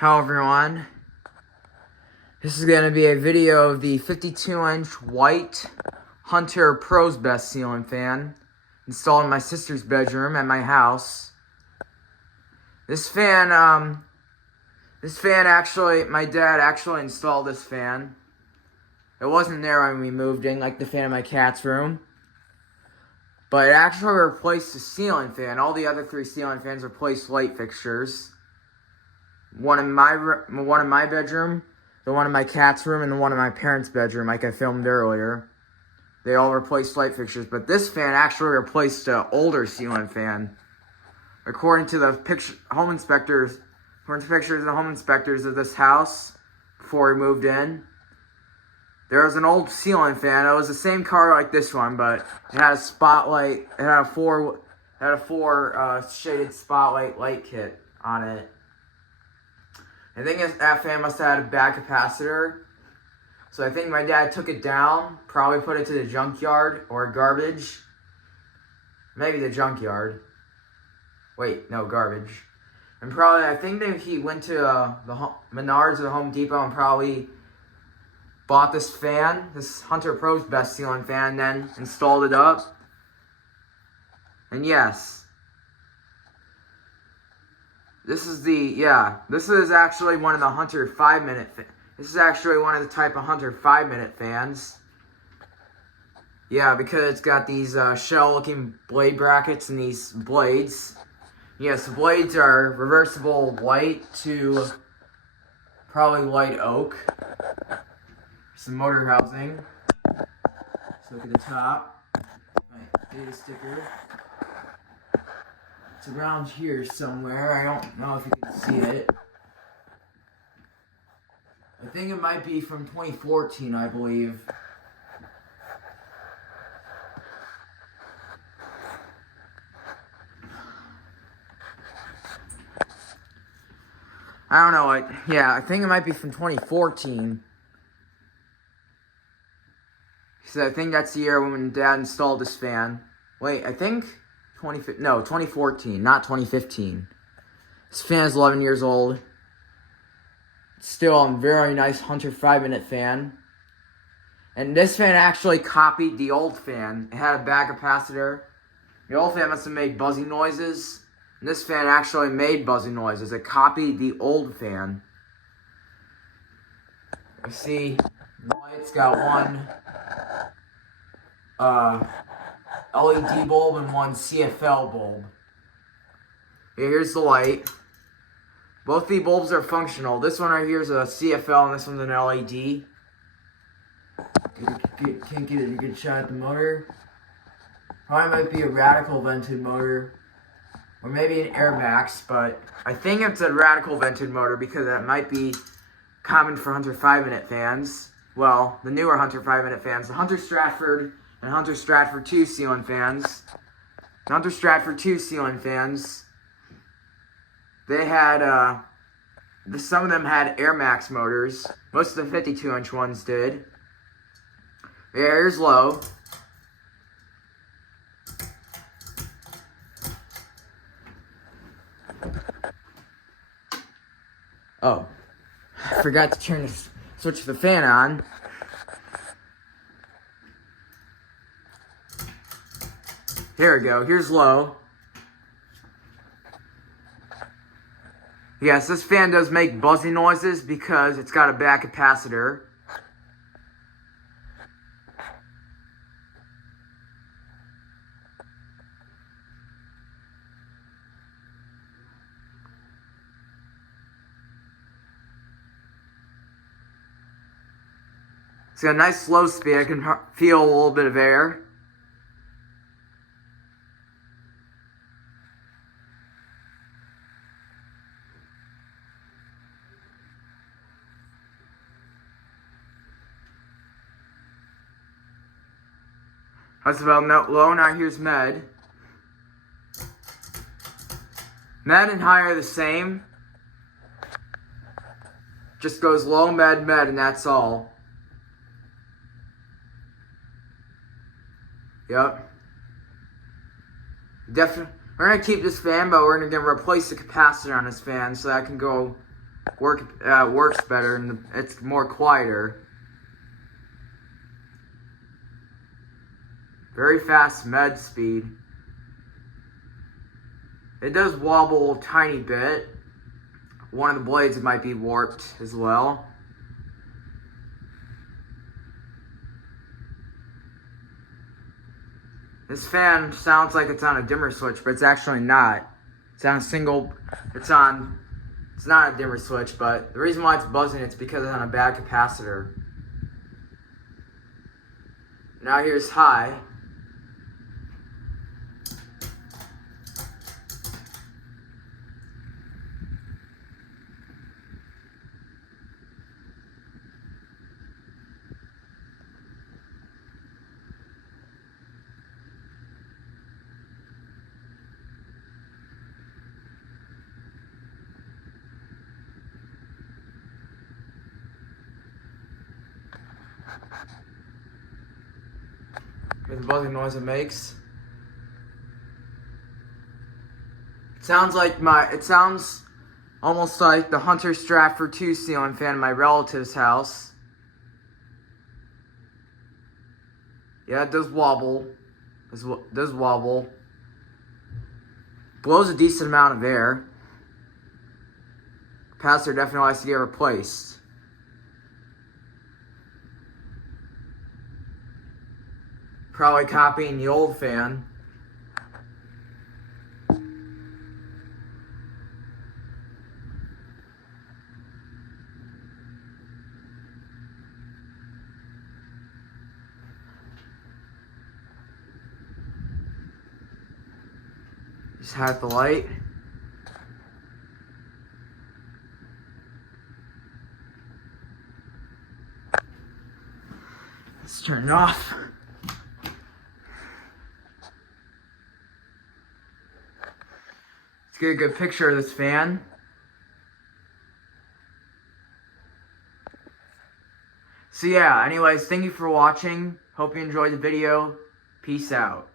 Hello everyone, this is going to be a video of the 52-inch white Hunter Pros Best ceiling fan installed in my sister's bedroom at my house. This fan actually, my dad actually installed this fan. It wasn't there when we moved in, like the fan in my cat's room. But it actually replaced the ceiling fan. All the other three ceiling fans replaced light fixtures. One in my bedroom, the one in my cat's room, and the one in my parents' bedroom, like I filmed earlier. They all replaced light fixtures, but this fan actually replaced an older ceiling fan. According to the pictures of the home inspectors of this house before we moved in, there was an old ceiling fan. It was the same color like this one, but it had a spotlight. It had a four shaded spotlight light kit on it. I think that fan must have had a bad capacitor. So I think my dad took it down, probably put it to the junkyard or garbage. Maybe the junkyard. Wait, no, garbage. And probably, I think that he went to the Menards or the Home Depot and probably bought this fan, this Hunter Pros Best ceiling fan, and then installed it up. And yes. This is actually one of the Hunter 5-minute This is actually one of the type of Hunter 5-minute fans. Yeah, because it's got these shell-looking blade brackets and these blades. Yes, the blades are reversible white to probably light oak. Some motor housing. Let's look at the top. Right, data sticker. It's around here somewhere. I don't know if you can see it. I think it might be from 2014, I believe. I don't know. I think it might be from 2014. So I think that's the year when Dad installed this fan. Wait, I think 2014, not 2015. This fan is 11 years old. It's still a very nice Hunter 5-minute fan. And this fan actually copied the old fan. It had a bad capacitor. The old fan must have made buzzing noises. And this fan actually made buzzing noises. It copied the old fan. You see, the light's got one LED bulb and one CFL bulb. Here's the light. Both the bulbs are functional. This one right here is a CFL and this one's an LED. Can't get a good shot at the motor. Probably might be a radical vented motor. Or maybe an Air Max, but I think it's a radical vented motor because that might be common for Hunter 5-minute fans. Well, the newer Hunter 5-minute fans. The Hunter Stratford and Hunter Stratford 2 ceiling fans. The Hunter Stratford 2 ceiling fans, they had, some of them had Air Max motors. Most of the 52-inch ones did. The air is low. Oh, I forgot to switch the fan on. Here we go. Here's low. Yes, this fan does make buzzing noises because it's got a bad capacitor. It's got a nice slow speed. I can feel a little bit of air. That's about low. Now here's med. Med and high are the same. Just goes low, med, and that's all. Yep. Definitely. We're going to keep this fan, but we're going to replace the capacitor on this fan so that can go works better and it's more quieter. Very fast med speed. It does wobble a tiny bit. One of the blades might be warped as well. This fan sounds like it's on a dimmer switch, but it's actually not. It's on a single, it's not a dimmer switch, but the reason why it's buzzing, it's because it's on a bad capacitor. Now here's high. Here's the buzzing noise it makes. It sounds almost like the Hunter Stratford 2 ceiling fan in my relative's house. Yeah, it does wobble. It does wobble. Blows a decent amount of air. Capacitor definitely has to get replaced. Probably copying the old fan. Just have the light. Let's turn it off. Let's get a good picture of this fan. So yeah, anyways, thank you for watching. Hope you enjoyed the video. Peace out.